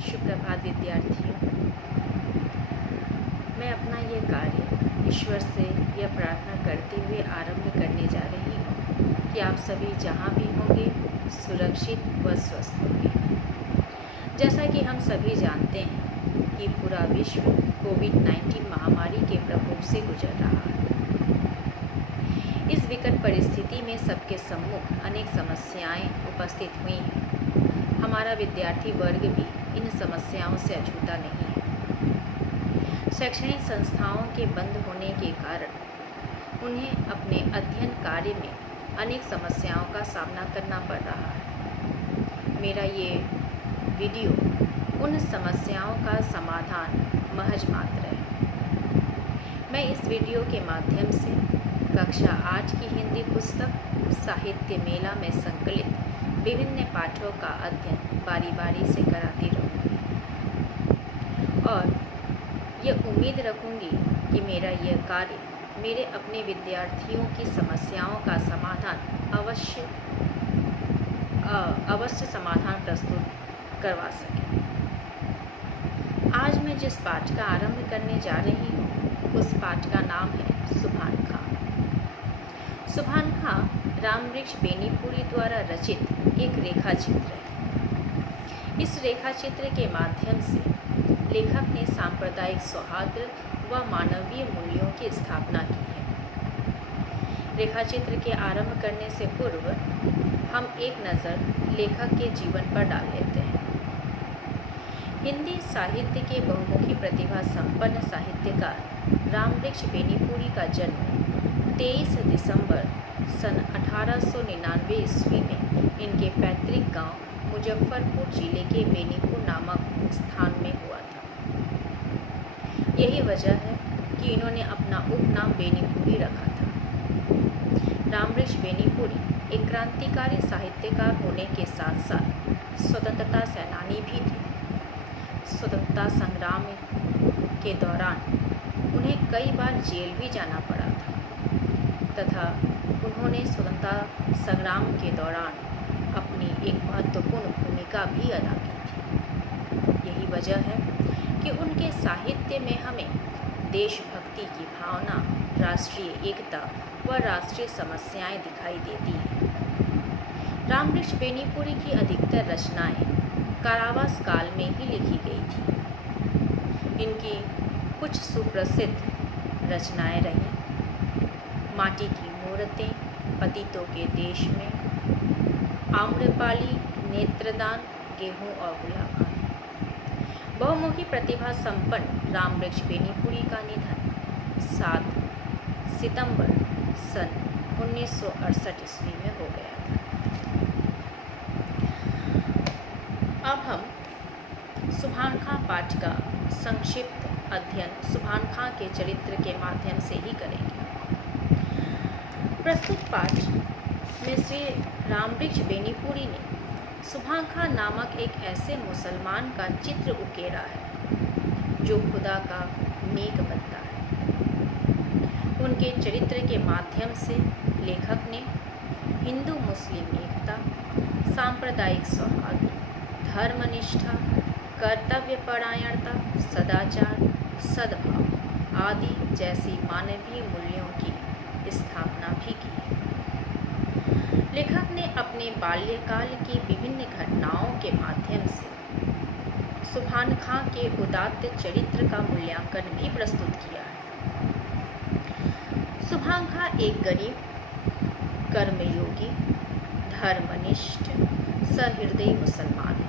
सुप्रभात विद्यार्थियों। मैं अपना ये कार्य ईश्वर से यह प्रार्थना करते हुए आरंभ करने जा रही हूँ कि आप सभी जहाँ भी होंगे सुरक्षित व स्वस्थ होंगे। जैसा कि हम सभी जानते हैं कि पूरा विश्व कोविड-19 महामारी के प्रकोप से गुजर रहा है। इस विकट परिस्थिति में सबके सम्मुख अनेक समस्याएं उपस्थित हुई हैं। हमारा विद्यार्थी वर्ग भी इन समस्याओं से अछूता नहीं है। शैक्षणिक संस्थाओं के बंद होने के कारण उन्हें अपने अध्ययन कार्य में अनेक समस्याओं का सामना करना पड़ रहा है। मेरा ये वीडियो उन समस्याओं का समाधान महज मात्र है। मैं इस वीडियो के माध्यम से कक्षा 8 की हिंदी पुस्तक साहित्य मेला में संकलित विभिन्न पाठों का अध्ययन बारी बारी से कराती रहूँगी और यह उम्मीद रखूँगी कि मेरा यह कार्य मेरे अपने विद्यार्थियों की समस्याओं का समाधान अवश्य समाधान प्रस्तुत करवा सके। आज मैं जिस पाठ का आरंभ करने जा रही हूँ उस पाठ का नाम है सुभान खां। सुभान खां रामवृक्ष बेनीपुरी द्वारा रचित एक रेखा चित्र है। इस रेखा चित्र के माध्यम से लेखक ने सांप्रदायिक सौहार्द व मानवीय मूल्यों की स्थापना की है। रेखा चित्र के आरंभ करने से पूर्व हम एक नज़र लेखक के जीवन पर डाल लेते हैं। हिंदी साहित्य के बहुमुखी प्रतिभा संपन्न साहित्यकार रामवृक्ष बेनीपुरी का जन्म 23 दिसंबर सन 1899 ईस्वी में इनके पैतृक गांव मुजफ्फरपुर जिले के बेनीपुर नामक स्थान में हुआ था। यही वजह है कि इन्होंने अपना उपनाम बेनीपुरी रखा था। रामवृक्ष बेनीपुरी एक क्रांतिकारी साहित्यकार होने के साथ साथ स्वतंत्रता सेनानी भी थे। स्वतंत्रता संग्राम के दौरान उन्हें कई बार जेल भी जाना पड़ा था तथा उन्होंने स्वतंत्रता संग्राम के दौरान अपनी एक महत्वपूर्ण भूमिका भी अदा की थी। यही वजह है कि उनके साहित्य में हमें देशभक्ति की भावना, राष्ट्रीय एकता व राष्ट्रीय समस्याएं दिखाई देती हैं। रामवृक्ष बेनीपुरी की अधिकतर रचनाएं कारावास काल में ही लिखी गई थी। इनकी कुछ सुप्रसिद्ध रचनाएं रहीं माटी की मूर्तें, पतितों के देश में, आम्रपाली, नेत्रदान, गेहूं और गुलाबान। बहुमुखी प्रतिभा संपन्न रामवृक्ष बेनीपुरी का निधन 7 सितंबर सन 1968 ईस्वी में हो गया था। अब हम सुभान खां पाठ का संक्षिप्त अध्ययन सुभान खां के चरित्र के माध्यम से ही करेंगे। प्रस्तुत पाठ में श्री रामवृक्ष बेनीपुरी ने सुभान खां नामक एक ऐसे मुसलमान का चित्र उकेरा है जो खुदा का नेक बंदा है। उनके चरित्र के माध्यम से लेखक ने हिंदू मुस्लिम एकता, सांप्रदायिक सौहार्द, धर्मनिष्ठा, कर्तव्यपरायणता, सदाचार, सद्भाव आदि जैसी मानवीय मूल्यों की स्थापना भी की। लेखक ने अपने बाल्यकाल की विभिन्न घटनाओं के माध्यम से सुभान खां के उदात्त चरित्र का मूल्यांकन भी प्रस्तुत किया है। सुभान खां एक गरीब, कर्मयोगी, धर्मनिष्ठ, सहृदय मुसलमान है।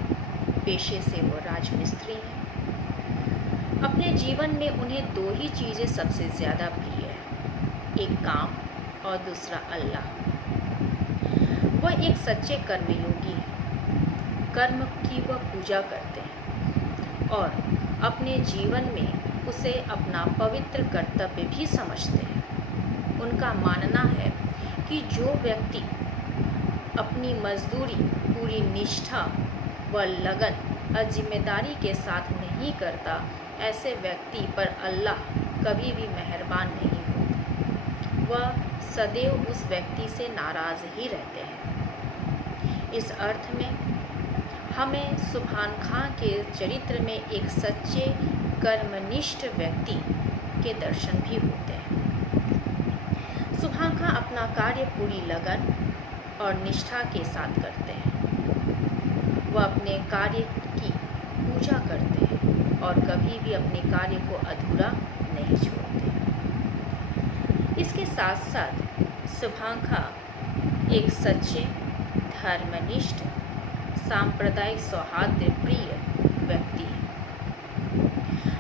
पेशे से वो राजमिस्त्री हैं। अपने जीवन में उन्हें दो ही चीज़ें सबसे ज़्यादा प्रिय है, एक काम और दूसरा अल्लाह। वह एक सच्चे कर्मयोगी हैं। कर्म की वह पूजा करते हैं और अपने जीवन में उसे अपना पवित्र कर्तव्य भी समझते हैं। उनका मानना है कि जो व्यक्ति अपनी मजदूरी पूरी निष्ठा व लगन और जिम्मेदारी के साथ नहीं करता, ऐसे व्यक्ति पर अल्लाह कभी भी मेहरबान नहीं होते। वह सदैव उस व्यक्ति से नाराज़ ही रहते हैं। इस अर्थ में हमें सुभान खां के चरित्र में एक सच्चे कर्मनिष्ठ व्यक्ति के दर्शन भी होते हैं। सुभान खां अपना कार्य पूरी लगन और निष्ठा के साथ करते हैं। वह अपने कार्य की पूजा करते हैं और कभी भी अपने कार्य को अधूरा नहीं छोड़ते। इसके साथ साथ सुभान खां एक सच्चे धर्मनिष्ठ सांप्रदायिक सौहार्द प्रिय व्यक्ति है।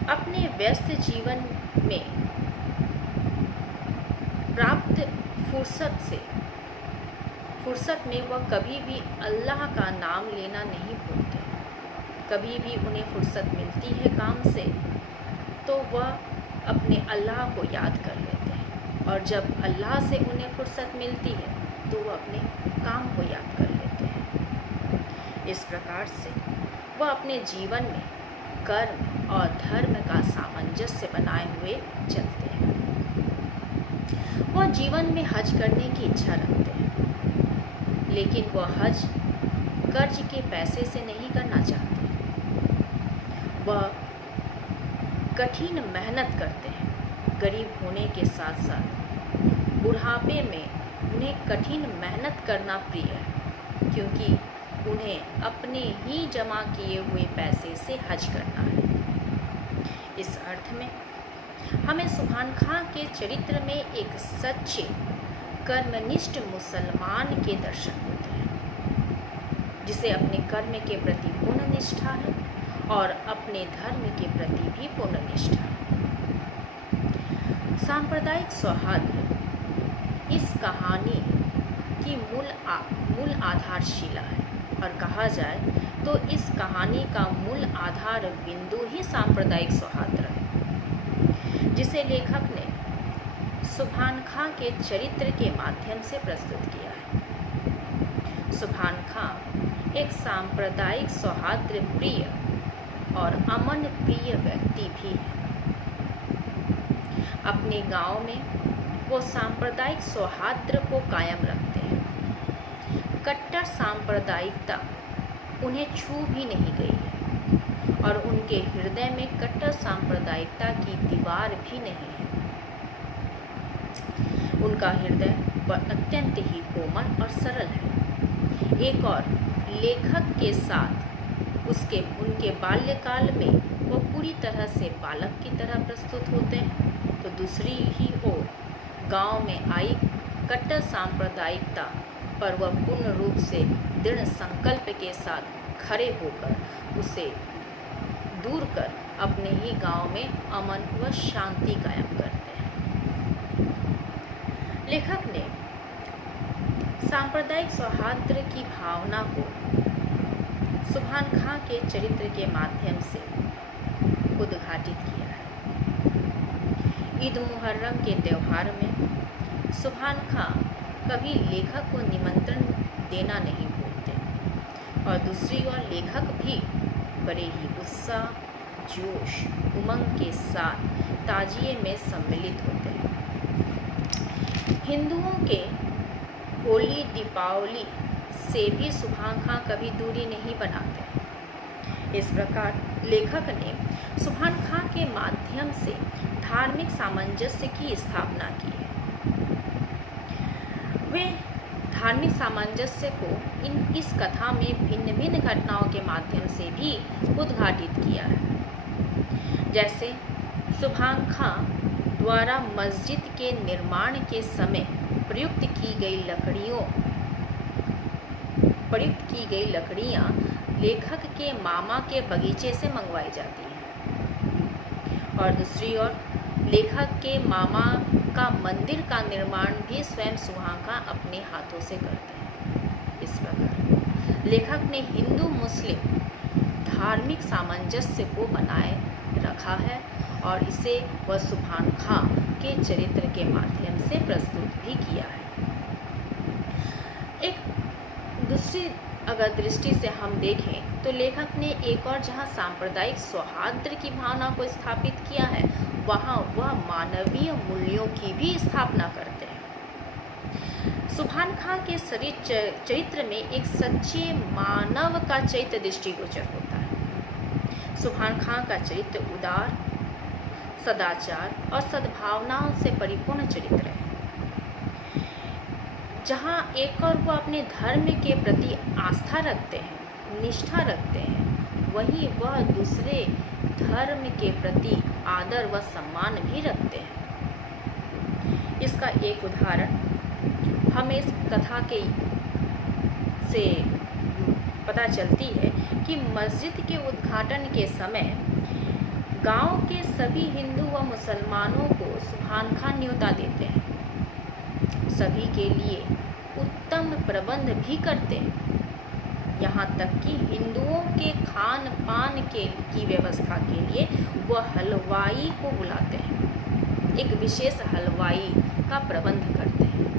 अपने व्यस्त जीवन में प्राप्त फुर्सत में वह कभी भी अल्लाह का नाम लेना नहीं भूलते। कभी भी उन्हें फुर्सत मिलती है काम से तो वह अपने अल्लाह को याद कर लेते हैं, और जब अल्लाह से उन्हें फुर्सत मिलती है तो वह अपने काम को याद कर लेते हैं। इस प्रकार से वह अपने जीवन में कर्म और धर्म का सामंजस्य बनाए हुए चलते हैं। वह जीवन में हज करने की इच्छा रखते हैं, लेकिन वह हज कर्ज के पैसे से नहीं करना चाहते। वह कठिन मेहनत करते हैं। गरीब होने के साथ साथ बुढ़ापे में उन्हें कठिन मेहनत करना प्रिय है, क्योंकि उन्हें अपने ही जमा किए हुए पैसे से हज करना है। इस अर्थ में हमें सुभान खां के चरित्र में एक सच्चे कर्मनिष्ठ मुसलमान के दर्शन होते हैं, जिसे अपने कर्म के प्रति पूर्ण निष्ठा है और अपने धर्म के प्रति भी पूर्ण निष्ठा है। सांप्रदायिक सौहार्द इस कहानी की मूल आधारशिला है, और कहा जाए तो इस कहानी का मूल आधार बिंदु ही सांप्रदायिक सौहार्द है, जिसे लेखक ने सुभान खां के चरित्र के माध्यम से प्रस्तुत किया है। सुभान खां एक सांप्रदायिक सौहार्द प्रिय और अमन प्रिय व्यक्ति भी है। अपने गांव में वो सांप्रदायिक सौहार्द को कायम रखते हैं। कट्टर सांप्रदायिकता उन्हें छू भी नहीं गई है, और उनके हृदय में कट्टर सांप्रदायिकता की दीवार भी नहीं है। उनका हृदय अत्यंत ही कोमल और सरल है। एक और लेखक के साथ उनके बाल्यकाल में वो पूरी तरह से बालक की तरह प्रस्तुत होते हैं, तो दूसरी ही ओर गांव में आई कट्टर सांप्रदायिकता पर वह पूर्ण रूप से दृढ़ संकल्प के साथ खड़े होकर उसे दूर कर अपने ही गांव में अमन व शांति कायम करते हैं। लेखक ने सांप्रदायिक सौहार्द की भावना को सुभान खां के चरित्र के माध्यम से उद्घाटित किया है। ईद मुहर्रम के त्यौहार में सुभान खां कभी लेखक को निमंत्रण देना नहीं भूलते, और दूसरी ओर लेखक भी बड़े ही उत्साह, जोश, उमंग के साथ ताजिए में सम्मिलित होते हैं। हिंदुओं के होली दीपावली से भी सुभान खां कभी दूरी नहीं बनाते। इस प्रकार लेखक ने सुभान खां के माध्यम से धार्मिक सामंजस्य की स्थापना की है। वे धार्मिक सामंजस्य को इस कथा में भिन्न भिन्न घटनाओं के माध्यम से भी उद्घाटित किया है। जैसे सुभान खां द्वारा मस्जिद के निर्माण के समय प्रयुक्त की गई लकड़ियाँ लेखक के मामा के बगीचे से मंगवाई जाती हैं, और दूसरी ओर लेखक के मामा का मंदिर का निर्माण भी स्वयं सुभान खां अपने हाथों से करते हैं। इस प्रकार लेखक ने हिंदू मुस्लिम धार्मिक सामंजस्य को बनाए रखा है, और इसे वह सुभान खां के चरित्र के माध्यम से प्रस्तुत भी किया है। एक दूसरी अगर दृष्टि से हम देखें तो लेखक ने एक और जहां सांप्रदायिक सौहार्द की भावना को स्थापित किया है, वहां वह मानवीय मूल्यों की भी स्थापना करते हैं। सुभान खां के चरित्र में एक सच्चे मानव का चरित्र दृष्टिगोचर होता है। सुभान खां का चरित्र उदार, सदाचार और सद्भावनाओं से परिपूर्ण चरित्र है। जहाँ एक और वो अपने धर्म के प्रति आस्था रखते हैं, निष्ठा रखते हैं, वहीं वह दूसरे धर्म के प्रति आदर व सम्मान भी रखते हैं। इसका एक उदाहरण हमें इस कथा के से पता चलती है कि मस्जिद के उद्घाटन के समय गांव के सभी हिंदू व मुसलमानों को सुभान खां न्योता देते हैं। सभी के लिए उत्तम प्रबंध भी करते हैं। यहाँ तक कि हिंदुओं के खान पान की व्यवस्था के लिए वह हलवाई को बुलाते हैं, एक विशेष हलवाई का प्रबंध करते हैं।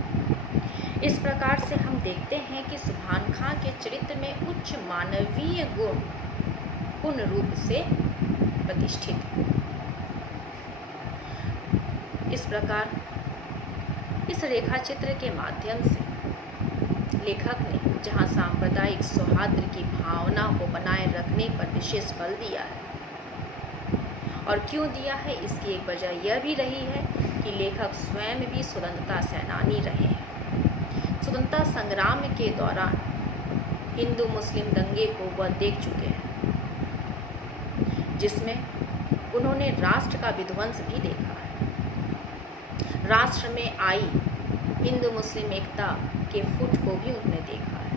इस प्रकार से हम देखते हैं कि सुभान खां के चरित्र में उच्च मानवीय गुण पूर्ण रूप से प्रतिष्ठित है। इस प्रकार इस रेखा चित्र के माध्यम से लेखक ने जहाँ सांप्रदायिक सौहार्द की भावना को बनाए रखने पर विशेष बल दिया है, और क्यों दिया है, इसकी एक वजह यह भी रही है कि लेखक स्वयं भी स्वतंत्रता सेनानी रहे हैं। स्वतंत्रता संग्राम के दौरान हिंदू मुस्लिम दंगे को वह देख चुके हैं, जिसमें उन्होंने राष्ट्र का विध्वंस भी देखा है। राष्ट्र में आई हिंदू मुस्लिम एकता के फुट को भी उन्होंने देखा है।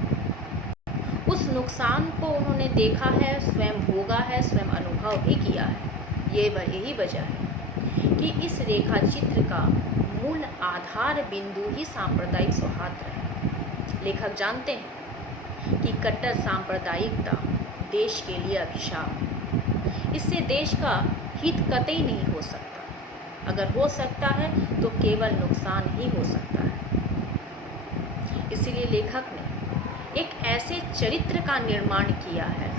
उस नुकसान को उन्होंने देखा है, स्वयं भोगा है, स्वयं अनुभव भी किया है। यही वजह है कि इस रेखा चित्र का मूल आधार बिंदु ही सांप्रदायिक सौहार्द है। लेखक जानते हैं कि कट्टर सांप्रदायिकता देश के लिए अभिशाप है। इससे देश का हित कतई नहीं हो सकता। अगर हो सकता है तो केवल नुकसान ही हो सकता है। इसीलिए लेखक ने एक ऐसे चरित्र का निर्माण किया है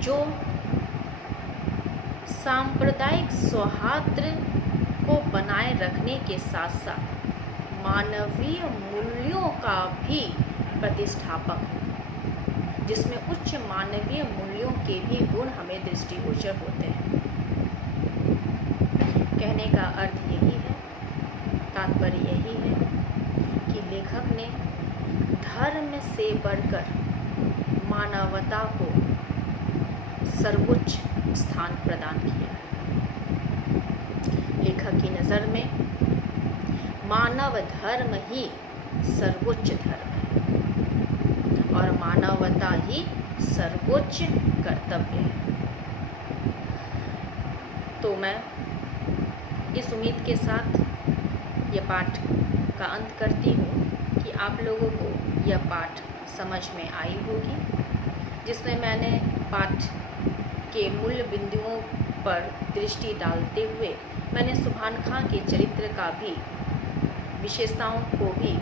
जो सांप्रदायिक सौहार्द को बनाए रखने के साथ साथ मानवीय मूल्यों का भी प्रतिष्ठापक है, जिसमें उच्च मानवीय मूल्यों के भी गुण हमें दृष्टिगोचर होते हैं। कहने का अर्थ यही है, तात्पर्य यही है कि लेखक ने धर्म से बढ़कर मानवता को सर्वोच्च स्थान प्रदान किया है। लेखक की नज़र में मानव धर्म ही सर्वोच्च धर्म है और मानवता ही सर्वोच्च कर्तव्य है। तो मैं इस उम्मीद के साथ यह पाठ का अंत करती हूँ कि आप लोगों को यह पाठ समझ में आई होगी, जिसमें मैंने पाठ के मूल बिंदुओं पर दृष्टि डालते हुए मैंने सुभान खां के चरित्र का भी विशेषताओं को भी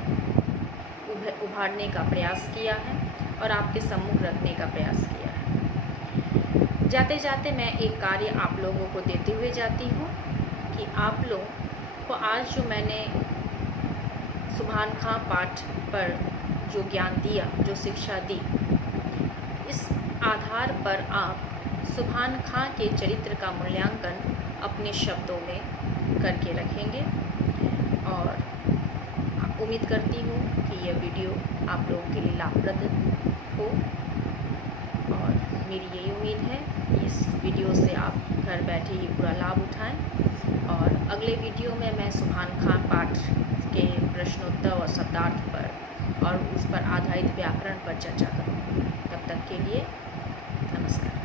उभारने का प्रयास किया है और आपके सम्मुख रखने का प्रयास किया है। जाते जाते मैं एक कार्य आप लोगों को देते हुए जाती हूँ कि आप लोग को आज जो मैंने सुभान खां पाठ पर जो ज्ञान दिया, जो शिक्षा दी, इस आधार पर आप सुभान खां के चरित्र का मूल्यांकन अपने शब्दों में करके रखेंगे। और उम्मीद करती हूँ कि यह वीडियो आप लोगों के लिए लाभप्रद हो, और मेरी यही उम्मीद है कि इस वीडियो से आप घर बैठे ही पूरा लाभ उठाएं। और अगले वीडियो में मैं सुभान खां पाठ के प्रश्नोत्तर और शब्दार्थ पर और उस पर आधारित व्याकरण पर चर्चा करूँगी। तब तक के लिए नमस्कार।